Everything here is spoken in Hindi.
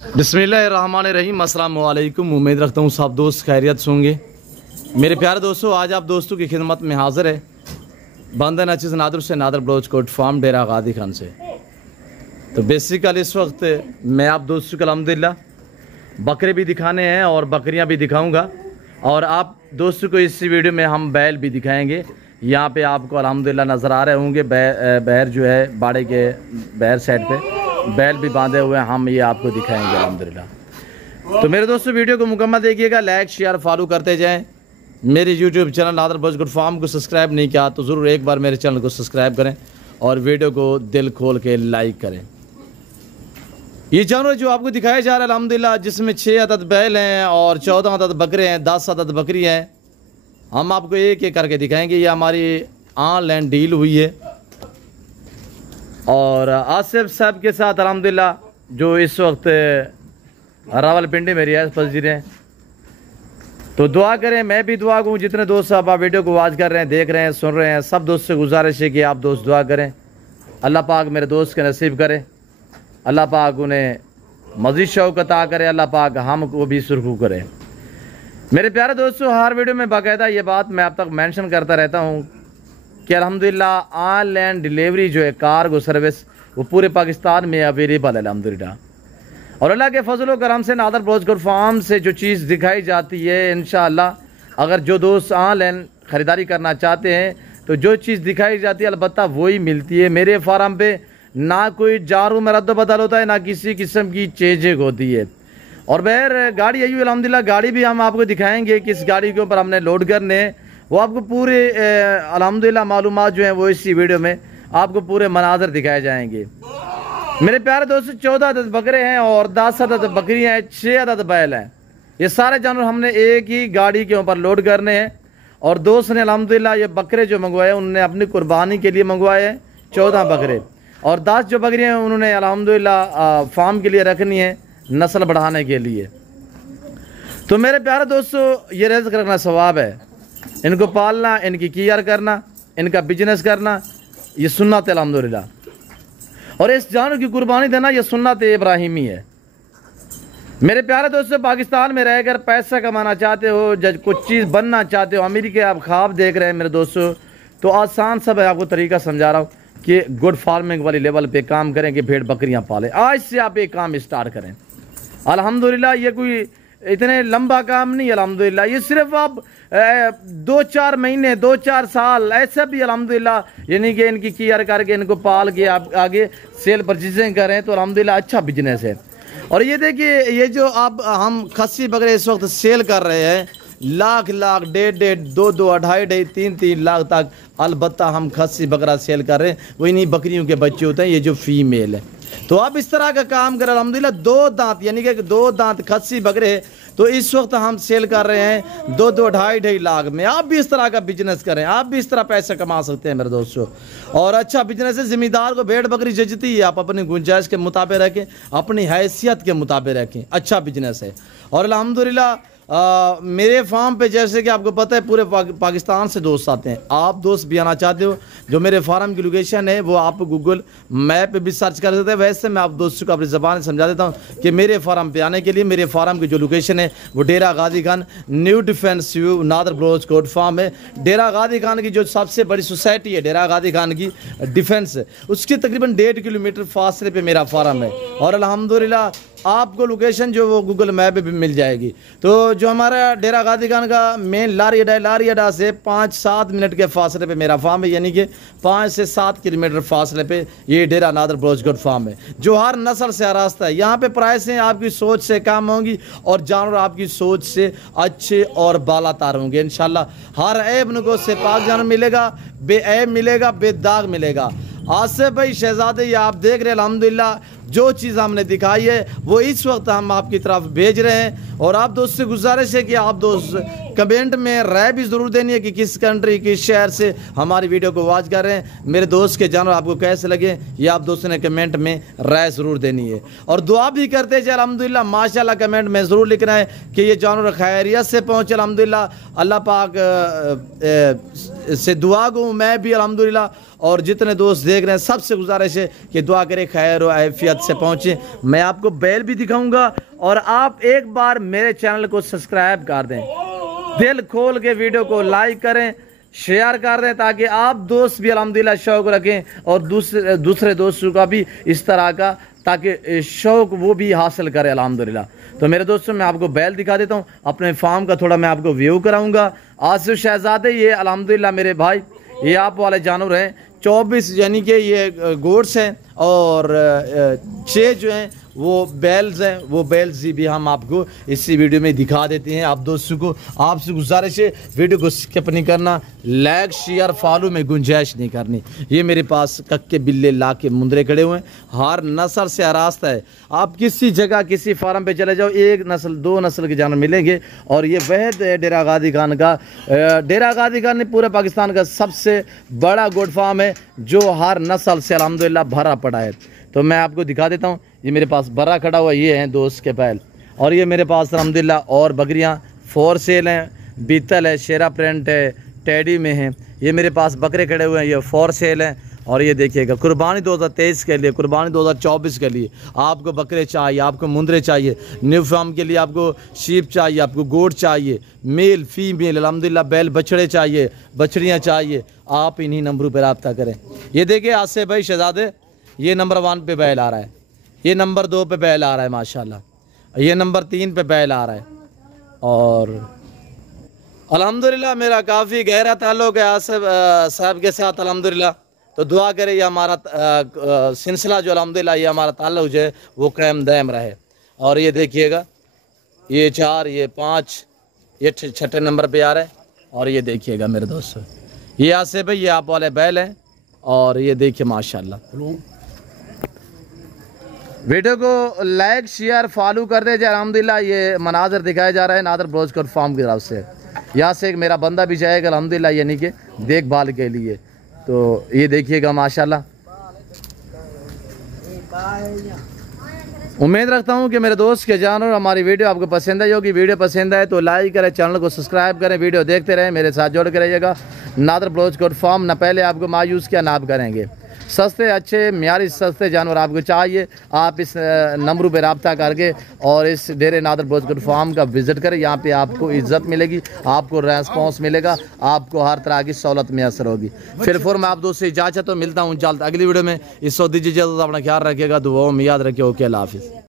बिस्मिल्लाहिर्रहमानिर्रहीम, अस्सलाम वालेकुम। उम्मीद रखता हूँ सब दोस्त खैरियत से होंगे। मेरे प्यारे दोस्तों, आज आप दोस्तों की खिदमत में हाजिर है बंदन अचीज़ नादर से, नादर ब्लोच कोट फार्म डेरा गादी खान से। तो बेसिकली इस वक्त मैं आप दोस्तों को अल्हम्दुलिल्लाह बकरे भी दिखाने हैं और बकरियां भी दिखाऊंगा, और आप दोस्तों को इस वीडियो में हम बैल भी दिखाएंगे। यहाँ पे आपको अल्हम्दुलिल्लाह नज़र आ रहे होंगे बैर जो है बाड़े के बैर साइड पे बैल भी बांधे हुए हैं, हम ये आपको दिखाएंगे अल्हम्दुलिल्लाह। तो मेरे दोस्तों वीडियो को मुकम्मल देखिएगा, लाइक शेयर फॉलो करते जाएं। मेरे YouTube channel Nadir Baloch Kot farm को सब्सक्राइब नहीं किया तो ज़रूर एक बार मेरे चैनल को सब्सक्राइब करें और वीडियो को दिल खोल के लाइक करें। ये जानवर जो आपको दिखाया जा रहा है अल्हम्दुलिल्लाह, जिसमें 6 अदद बैल हैं और 14 अदद बकरे हैं, 10 अदद बकरी हैं, हम आपको एक एक करके दिखाएंगे। ये हमारी ऑनलाइन डील हुई है और आसिफ साहब के साथ अल्हम्दुलिल्लाह जो इस वक्त रावलपिंडी में रियासत पजीर हैं। तो दुआ करें, मैं भी दुआ करूँ। जितने दोस्त साहब आप वीडियो को वॉच कर रहे हैं, देख रहे हैं, सुन रहे हैं, सब दोस्त से गुजारिश है कि आप दोस्त दुआ करें। अल्लाह पाक मेरे दोस्त के नसीब करे, अल्लाह पाक उन्हें मज़ीद शौक़ अता करे, अल्लाह पाक हमको भी सुरखू करे। मेरे प्यारे दोस्तों, हर वीडियो में बाकायदा ये बात मैं आप तक मेंशन करता रहता हूँ कि अल्हम्दुलिल्लाह ऑनलाइन डिलीवरी जो है कार्गो सर्विस वो पूरे पाकिस्तान में अवेलेबल है अल्हम्दुलिल्लाह। और अल्लाह के फजल व करम से नादर ब्लोच कोट फार्म से जो चीज़ दिखाई जाती है, इंशाअल्लाह अगर जो दोस्त ऑनलाइन ख़रीदारी करना चाहते हैं तो जो चीज़ दिखाई जाती है अलबत्ता वही मिलती है। मेरे फार्म पे ना कोई जारू में रद्द बदल होता है, ना किसी किस्म की चेंजिंग होती है। और बहर गाड़ी आई हुई अल्हम्दुलिल्लाह, गाड़ी भी हम आपको दिखाएंगे किस गाड़ी के ऊपर हमने लोड करने हैं, वो आपको पूरे अल्हम्दुलिल्लाह मालूमात जो हैं वो इसी वीडियो में आपको पूरे मनाजर दिखाए जाएंगे। मेरे प्यारे दोस्तों, 14 अदद बकरे हैं और 10 अदद बकरियाँ हैं, 6 अदद बैल हैं। ये सारे जानवर हमने एक ही गाड़ी के ऊपर लोड करने हैं। और दोस्त ने अल्हम्दुलिल्लाह ये बकरे जो मंगवाए उन्होंने अपनी कुर्बानी के लिए मंगवाए हैं 14 बकरे, और 10 जो बकरियाँ हैं उन्होंने अल्हम्दुलिल्लाह फार्म के लिए रखनी है, नस्ल बढ़ाने के लिए। तो मेरे प्यारे दोस्तों, ये रिज़्क़ रखना सवाब है, इनको पालना, इनकी केयर करना, इनका बिजनेस करना, ये सुन्नत है अल्हम्दुलिल्लाह। और इस जानवर की कुर्बानी देना ये सुन्नत इब्राहिमी है। मेरे प्यारे दोस्तों, पाकिस्तान में रहकर पैसा कमाना चाहते हो, जब कुछ चीज़ बनना चाहते हो, अमीरी के आप ख्वाब देख रहे हैं मेरे दोस्तों, तो आसान सब है, आपको तरीका समझा रहा हूँ कि गुड फार्मिंग वाली लेवल पे काम करें कि भेड़ बकरियाँ पालें। आज से आप एक काम स्टार्ट करें अल्हम्दुलिल्लाह। ये कोई इतने लंबा काम नहीं अल्हम्दुलिल्लाह, ये सिर्फ आप 2-4 महीने 2-4 साल ऐसा भी अल्हम्दुलिल्लाह यानी कि इनकी केयर करके इनको पाल के आप आगे सेल परचेजिंग करें तो अल्हम्दुलिल्लाह अच्छा बिजनेस है। और ये देखिए, ये जो आप हम खस्सी बकरे इस वक्त सेल कर रहे हैं, लाख 1.5, 2-2, 2.5, 3 लाख तक अलबत्ता हम खस्सी बकरा सेल कर रहे हैं। वो इन्हीं बकरियों के बच्चे होते हैं, ये जो फीमेल है। तो आप इस तरह का काम करें अल्हम्दुलिल्लाह। 2 दांत यानी कि 2 दांत खस्सी बकरे तो इस वक्त हम सेल कर रहे हैं 2-2, 2.5 लाख में। आप भी इस तरह का बिजनेस करें, आप भी इस तरह पैसे कमा सकते हैं मेरे दोस्तों। और अच्छा बिजनेस है। ज़िम्मेदार को भेड़ बकरी जचती है, आप अपनी गुंजाइश के मुताबिक रखें, अपनी हैसियत के मुताबिक रखें, अच्छा बिजनेस है। और अल्हम्दुलिल्लाह मेरे फार्म पे जैसे कि आपको पता है पूरे पाकिस्तान से दोस्त आते हैं। आप दोस्त भी आना चाहते हो, जो मेरे फार्म की लोकेशन है वो आप गूगल मैप पे भी सर्च कर सकते हैं। वैसे मैं आप दोस्तों को अपनी ज़बान समझा देता हूँ कि मेरे फार्म पे आने के लिए मेरे फार्म की जो लोकेशन है वो डेरा गादी Khan new defence view Nadir Baloch Kot farm है। डेरा गादी खान की जो सबसे बड़ी सोसाइटी है डेरा गादी खान की डिफेंस, उसके तकरीबन 1.5 किलोमीटर फासले पे मेरा फार्म है। और अल्हम्दुलिल्लाह आपको लोकेशन जो वो गूगल मैप पे भी मिल जाएगी। तो जो हमारा डेरा गादी खान का मेन लारी अड्डा से 5-7 मिनट के फासले पे मेरा फार्म है, यानी कि 5 से 7 किलोमीटर फासले पे ये डेरा नादर ब्लोच कोट फार्म है, जो हर नस्ल से आरास्ता है। यहाँ पे प्राइसें आपकी सोच से कम होंगी और जानवर आपकी सोच से अच्छे और बालातार होंगे इंशाल्लाह। हर ऐब नुको से पाक जानवर मिलेगा, बेऐब मिलेगा, बेदाग मिलेगा। आसिफ भाई शहजादे, ये आप देख रहे हैं अल्हम्दुलिल्लाह जो चीज़ हमने दिखाई है वो इस वक्त हम आपकी तरफ भेज रहे हैं। और आप दोस्त से गुजारिश है कि आप दोस्त कमेंट में राय भी ज़रूर देनी है कि किस कंट्री, किस शहर से हमारी वीडियो को वॉच कर रहे हैं। मेरे दोस्त के जानवर आपको कैसे लगे ये आप दोस्तों ने कमेंट में राय ज़रूर देनी है। और दुआ भी करते जाए अल्हम्दुलिल्लाह, माशाल्लाह कमेंट में ज़रूर लिखना है कि ये जानवर खैरियत से पहुँचे अल्हम्दुलिल्लाह। अल्लाह पाक से दुआ को मैं भी अल्हम्दुलिल्लाह और जितने दोस्त देख रहे हैं सबसे गुजारिश है कि दुआ करें खैर और आफियत से पहुँचें। मैं आपको बैल भी दिखाऊंगा और आप एक बार मेरे चैनल को सब्सक्राइब कर दें, दिल खोल के वीडियो को लाइक करें, शेयर कर दें, ताकि आप दोस्त भी अल्हम्दुलिल्लाह शौक़ रखें और दूसरे दोस्तों का भी इस तरह का, ताकि शौक़ वो भी हासिल करें अल्हम्दुलिल्लाह। तो मेरे दोस्तों मैं आपको बैल दिखा देता हूँ, अपने फार्म का थोड़ा मैं आपको व्यू कराऊंगा। आसिफ शहजादे ये अल्हम्दुलिल्लाह मेरे भाई, ये आप वाले जानवर हैं 24, यानी कि ये गोट्स हैं और 6 जो हैं वो बैल्स हैं। वो बैल्स भी हम आपको इसी वीडियो में दिखा देते हैं। आप दोस्तों को आपसे गुजारिश है वीडियो को स्किप नहीं करना, लाइक शेयर फॉलो में गुंजाइश नहीं करनी। ये मेरे पास कक्के बिल्ले ला के मुंदरे खड़े हुए हैं, हर नस्ल से आरास्ता है। आप किसी जगह किसी फार्म पे चले जाओ, 1 नस्ल 2 नस्ल के जानवर मिलेंगे। और ये वहद है डेरा गाजी खान का। डेरा गाजी खान पूरे पाकिस्तान का सबसे बड़ा गोट फार्म है जो हर नस्ल से अल्हम्दुलिल्लाह भरा पड़ा है। तो मैं आपको दिखा देता हूँ, ये मेरे पास बर्रा खड़ा हुआ, ये हैं दोस्त के बैल। और ये मेरे पास अल्हम्दुलिल्लाह और बकरियाँ फॉर सेल हैं, बीतल है, शेरा प्रिंट है, टेडी में हैं। ये मेरे पास बकरे खड़े हुए हैं, ये फॉर सेल हैं। और ये देखिएगा कुर्बानी 2023 के लिए, कुर्बानी 2024 के लिए आपको बकरे चाहिए, आपको मुंदरे चाहिए, न्यू फार्म के लिए आपको शीप चाहिए, आपको गोट चाहिए, मेल फीमेल अल्हम्दुलिल्लाह बैल बछड़े चाहिए, बछड़ियाँ चाहिए, आप इन्हीं नंबरों पर रब्ता करें। ये देखिए आसिफ भाई शहजादे, ये नंबर 1 पे बैल आ रहा है, ये नंबर 2 पे बैल आ रहा है माशाल्लाह, ये नंबर 3 पे बैल आ रहा है। और अल्हम्दुलिल्लाह मेरा काफ़ी गहरा ताल्लुक़ है आसिफ साहब के साथ अल्हम्दुलिल्लाह। तो दुआ करें ये हमारा सिलसिला जो अल्हम्दुलिल्लाह ये हमारा ताल्लुक़ जो है वो कायम दायम रहे। और ये देखिएगा, ये 4, ये 5, ये 6ठे नंबर पे आ रहे हैं। और ये देखिएगा मेरे दोस्तों, ये आसिफ भाई, ये आप वाले बैल हैं। और ये देखिए माशाल्लाह। वीडियो को लाइक शेयर फॉलो कर दे। अल्हम्दुलिल्लाह ये मनाजर दिखाया जा रहा है नादर ब्रोजकोट फार्म की तरफ से। यहाँ से एक मेरा बंदा भी जाएगा अल्हम्दुलिल्लाह, यानी कि देखभाल के लिए। तो ये देखिएगा माशाल्लाह। उम्मीद रखता हूँ कि मेरे दोस्त के जानवर हमारी वीडियो आपको पसंद आई होगी। वीडियो पसंद आए तो लाइक करें, चैनल को सब्सक्राइब करें, वीडियो देखते रहें, मेरे साथ जोड़ के रहिएगा। नादर ब्रोजकोट फार्म, ना पहले आपको मायूस किया ना आप करेंगे। सस्ते अच्छे म्यारी सस्ते जानवर आपको चाहिए, आप इस नंबरों पे रब्ता करके और इस डेरे नादर ब्रोजकोट फार्म का विज़िट करें। यहाँ पे आपको इज्जत मिलेगी, आपको रेस्पॉन्स मिलेगा, आपको हर तरह की सहूलत मैसर होगी। फिर मैं आप दोस्तों से इजाज़त तो मिलता हूँ जल्द अगली वीडियो में। इस वक्त दीजिए इजाज़त, अपना ख्याल रखिएगा, दुआओं में याद रखिए। ओके, अल्लाह हाफिज़।